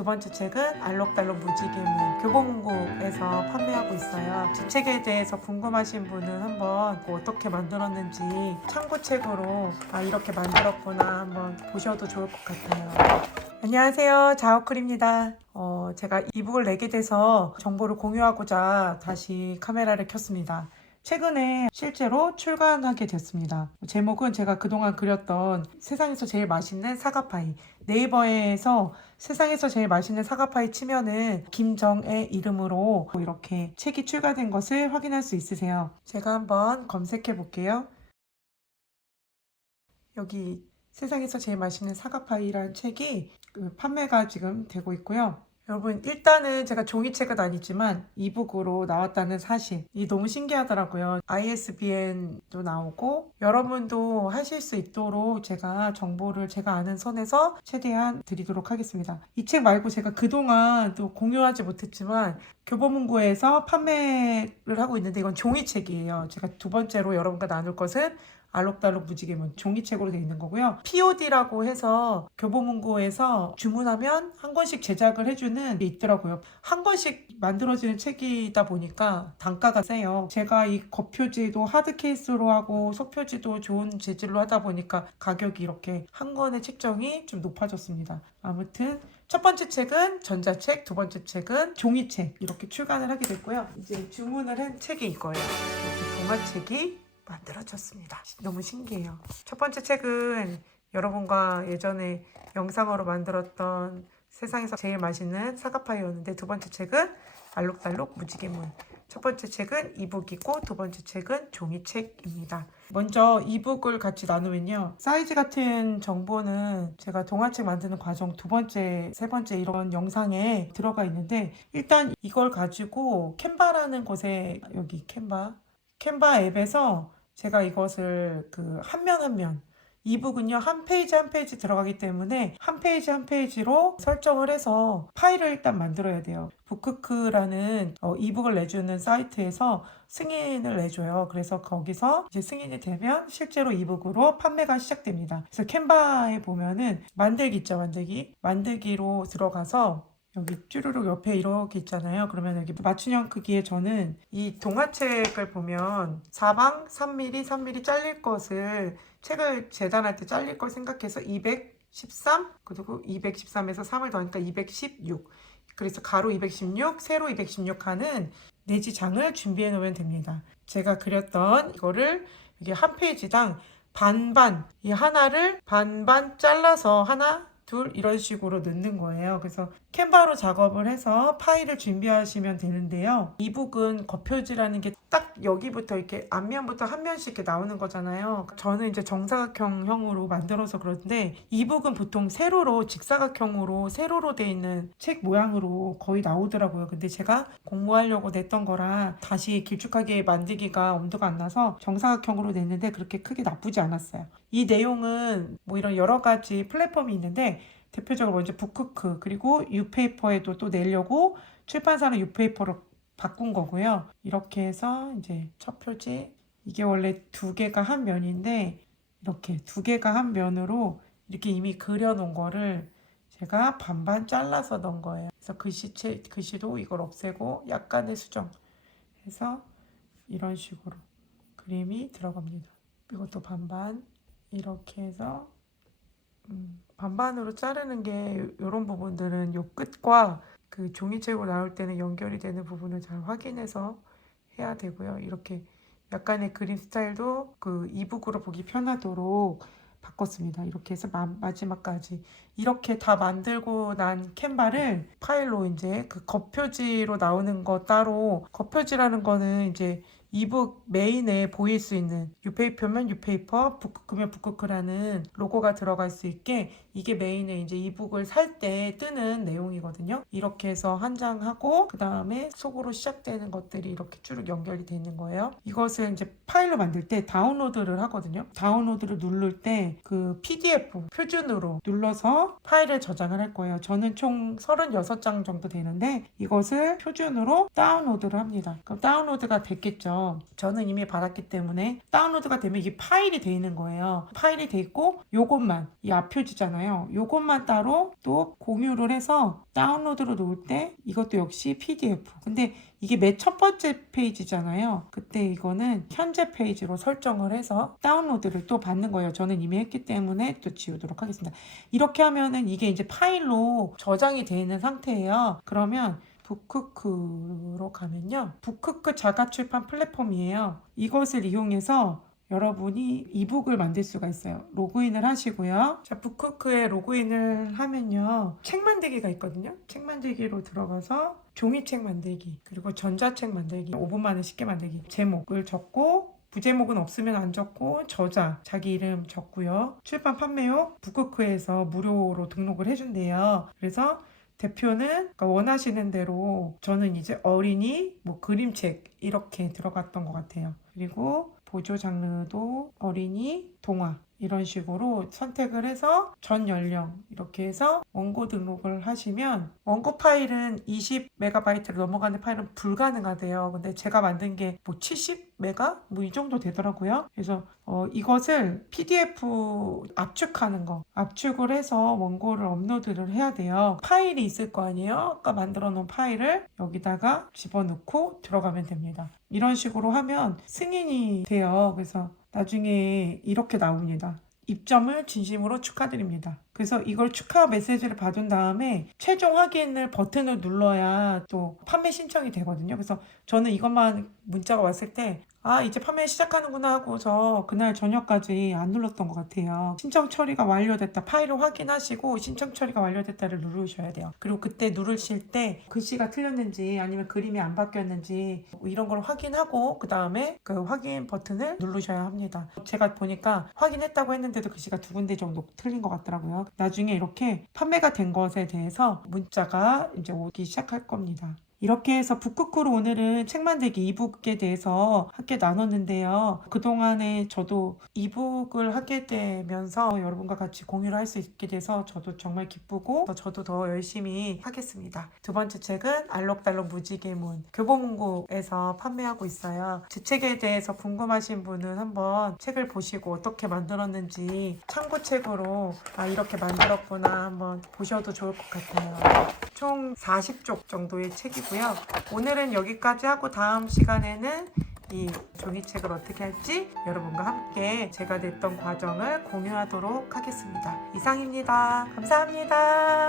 두 번째 책은 알록달록 무지개문 교보문고에서 판매하고 있어요. 두 책에 대해서 궁금하신 분은 한번 어떻게 만들었는지 참고책으로 이렇게 만들었구나 한번 보셔도 좋을 것 같아요. 안녕하세요, 자오클입니다. 제가 이북을 내게 돼서 정보를 공유하고자 다시 카메라를 켰습니다. 최근에 실제로 출간하게 됐습니다. 제목은 제가 그동안 그렸던 세상에서 제일 맛있는 사과파이. 네이버에서 세상에서 제일 맛있는 사과파이 치면은 김정애 이름으로 이렇게 책이 출간된 것을 확인할 수 있으세요. 제가 한번 검색해 볼게요. 여기 세상에서 제일 맛있는 사과파이라는 책이 판매가 지금 되고 있고요. 여러분, 일단은 제가 종이책은 아니지만 이북으로 나왔다는 사실, 이 너무 신기하더라고요. ISBN도 나오고 여러분도 하실 수 있도록 제가 정보를 제가 아는 선에서 최대한 드리도록 하겠습니다. 이 책 말고 제가 그동안 또 공유하지 못했지만 교보문고에서 판매를 하고 있는데 이건 종이책이에요. 제가 두 번째로 여러분과 나눌 것은 알록달록 무지개문 종이책으로 되어 있는 거고요. POD라고 해서 교보문고에서 주문하면 한 권씩 제작을 해주는 게 있더라고요. 한 권씩 만들어지는 책이다 보니까 단가가 세요. 제가 이 겉표지도 하드 케이스로 하고 속표지도 좋은 재질로 하다 보니까 가격이 이렇게 한 권의 책정이 좀 높아졌습니다. 아무튼 첫 번째 책은 전자책, 두 번째 책은 종이책 이렇게 출간을 하게 됐고요. 이제 주문을 한 책이 이거예요. 이렇게 동화책이 만들어졌습니다. 너무 신기해요. 첫 번째 책은 여러분과 예전에 영상으로 만들었던 세상에서 제일 맛있는 사과파이였는데 두 번째 책은 알록달록 무지개문. 첫 번째 책은 이북이고 두 번째 책은 종이책입니다. 먼저 이북을 같이 나누면요. 사이즈 같은 정보는 제가 동화책 만드는 과정 두 번째, 세 번째 이런 영상에 들어가 있는데 일단 이걸 가지고 캔바라는 곳에 여기 캔바 앱에서 제가 이것을 한 면 한 면 이북은요 한 페이지 한 페이지 들어가기 때문에 한 페이지 한 페이지로 설정을 해서 파일을 일단 만들어야 돼요. 북크크라는 이북을 내주는 사이트에서 승인을 내줘요. 그래서 거기서 이제 승인이 되면 실제로 이북으로 판매가 시작됩니다. 그래서 캔바에 보면은 만들기 있죠. 만들기로 들어가서 여기 쭈루룩 옆에 이렇게 있잖아요. 그러면 여기 맞춤형 크기에 저는 이 동화책을 보면 사방 3mm, 3mm 잘릴 것을 책을 재단할 때 잘릴 걸 생각해서 213 그리고 213에서 3을 더하니까 216 그래서 가로 216, 세로 216 하는 내지장을 준비해 놓으면 됩니다. 제가 그렸던 이거를 이게 한 페이지당 반반 이 하나를 반반 잘라서 하나 둘 이런 식으로 넣는 거예요. 그래서 캔바로 작업을 해서 파일을 준비하시면 되는데요. 이북은 겉표지라는 게 딱 여기부터 이렇게 앞면부터 한 면씩 이렇게 나오는 거잖아요. 저는 이제 정사각형으로 만들어서 그런데 이북은 보통 세로로 직사각형으로 세로로 돼 있는 책 모양으로 거의 나오더라고요. 근데 제가 공부하려고 냈던 거라 다시 길쭉하게 만들기가 엄두가 안 나서 정사각형으로 냈는데 그렇게 크게 나쁘지 않았어요. 이 내용은 뭐 이런 여러 가지 플랫폼이 있는데 대표적으로 먼저 북크크 그리고 유페이퍼에도 또 내려고 출판사는 유페이퍼로 바꾼 거고요. 이렇게 해서 이제 첫 표지 이게 원래 두 개가 한 면인데 이렇게 두 개가 한 면으로 이렇게 이미 그려놓은 거를 제가 반반 잘라서 넣은 거예요. 그래서 글씨도 이걸 없애고 약간의 수정 해서 이런 식으로 그림이 들어갑니다. 이것도 반반 이렇게 해서 반반으로 자르는 게 이런 부분들은 요 끝과 그 종이책으로 나올 때는 연결이 되는 부분을 잘 확인해서 해야 되고요. 이렇게 약간의 그림 스타일도 이북으로 보기 편하도록 바꿨습니다. 이렇게 해서 마지막까지 이렇게 다 만들고 난 캔바를 파일로 이제 겉표지로 나오는 거 따로 겉표지라는 거는 이제 이북 메인에 보일 수 있는 유페이퍼면 유페이퍼, 북크크면 북크크라는 로고가 들어갈 수 있게 이게 메인에 이제 이북을 살 때 뜨는 내용이거든요. 이렇게 해서 한 장 하고 그 다음에 속으로 시작되는 것들이 이렇게 쭉 연결이 되어 있는 거예요. 이것을 이제 파일로 만들 때 다운로드를 하거든요. 다운로드를 누를 때 PDF 표준으로 눌러서 파일을 저장을 할 거예요. 저는 총 36장 정도 되는데 이것을 표준으로 다운로드를 합니다. 그럼 다운로드가 됐겠죠. 저는 이미 받았기 때문에 다운로드가 되면 이게 파일이 돼 있는 거예요. 파일이 돼 있고 요것만 이 앞표지잖아요. 있잖아요. 요것만 따로 또 공유를 해서 다운로드로 놓을 때 이것도 역시 PDF. 근데 이게 맨 첫 번째 페이지잖아요. 그때 이거는 현재 페이지로 설정을 해서 다운로드를 또 받는 거예요. 저는 이미 했기 때문에 또 지우도록 하겠습니다. 이렇게 하면은 이게 이제 파일로 저장이 되어 있는 상태예요. 그러면 북크크로 가면요. 북크크 자가출판 플랫폼이에요. 이것을 이용해서 여러분이 이북을 만들 수가 있어요. 로그인을 하시고요. 자, 북크크에 로그인을 하면요. 책 만들기가 있거든요. 책 만들기로 들어가서 종이책 만들기, 그리고 전자책 만들기, 5분 만에 쉽게 만들기, 제목을 적고 부제목은 없으면 안 적고 저자, 자기 이름 적고요. 출판 판매용 북크크에서 무료로 등록을 해준대요. 그래서 대표는 그러니까 원하시는 대로 저는 이제 어린이, 뭐 그림책 이렇게 들어갔던 것 같아요. 그리고 보조 장르도 어린이, 동화 이런 식으로 선택을 해서 전 연령 이렇게 해서 원고 등록을 하시면 원고 파일은 20MB를 넘어가는 파일은 불가능하대요. 근데 제가 만든 게 뭐 70MB? 뭐 이 정도 되더라고요. 그래서 이것을 PDF 압축하는 거 압축을 해서 원고를 업로드를 해야 돼요. 파일이 있을 거 아니에요. 아까 만들어 놓은 파일을 여기다가 집어넣고 들어가면 됩니다. 이런 식으로 하면 승인이 돼요. 그래서 나중에 이렇게 나옵니다. 입점을 진심으로 축하드립니다. 그래서 이걸 축하 메시지를 받은 다음에 최종 확인을 버튼을 눌러야 또 판매 신청이 되거든요. 그래서 저는 이것만 문자가 왔을 때 이제 판매 시작하는구나 하고서 그날 저녁까지 안 눌렀던 것 같아요. 신청 처리가 완료됐다. 파일을 확인하시고 신청 처리가 완료됐다를 누르셔야 돼요. 그리고 그때 누르실 때 글씨가 틀렸는지 아니면 그림이 안 바뀌었는지 이런 걸 확인하고 그 다음에 그 확인 버튼을 누르셔야 합니다. 제가 보니까 확인했다고 했는데도 글씨가 2군데 정도 틀린 것 같더라고요. 나중에 이렇게 판매가 된 것에 대해서 문자가 이제 오기 시작할 겁니다. 이렇게 해서 북크크로 오늘은 책 만들기 이북에 대해서 함께 나눴는데요. 그동안에 저도 이북을 하게 되면서 여러분과 같이 공유를 할 수 있게 돼서 저도 정말 기쁘고 저도 더 열심히 하겠습니다. 두 번째 책은 알록달록 무지개문 교보문고에서 판매하고 있어요. 제 책에 대해서 궁금하신 분은 한번 책을 보시고 어떻게 만들었는지 참고책으로 이렇게 만들었구나 한번 보셔도 좋을 것 같아요. 총 40쪽 정도의 책이고요. 오늘은 여기까지 하고 다음 시간에는 이 종이책을 어떻게 할지 여러분과 함께 제가 냈던 과정을 공유하도록 하겠습니다. 이상입니다. 감사합니다.